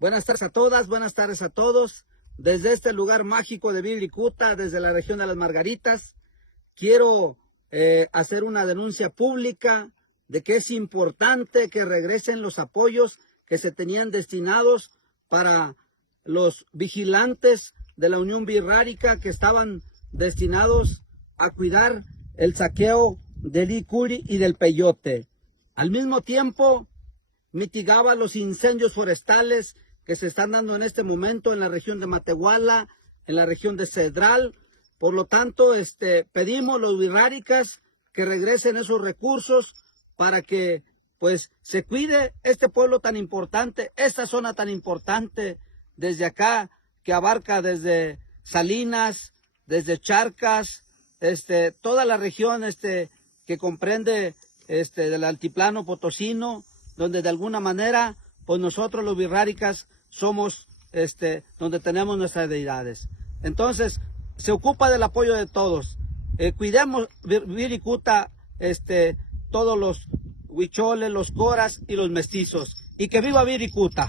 Buenas tardes a todas, buenas tardes a todos. Desde este lugar mágico de Viricuta, desde la región de las Margaritas, quiero hacer una denuncia pública de que es importante que regresen los apoyos que se tenían destinados para los vigilantes de la Unión Birrárica que estaban destinados a cuidar el saqueo del Icuri y del Peyote. Al mismo tiempo, mitigaba los incendios forestales que se están dando en este momento en la región de Matehuala, en la región de Cedral. Por lo tanto, pedimos a los birráricas que regresen esos recursos para que pues se cuide este pueblo tan importante, esta zona tan importante desde acá, que abarca desde Salinas, desde Charcas, toda la región que comprende del altiplano potosino, donde de alguna manera pues nosotros los birráricas somos donde tenemos nuestras deidades. Entonces se ocupa del apoyo de todos. Cuidemos Viricuta, todos los huicholes, los coras y los mestizos. Y que viva Viricuta.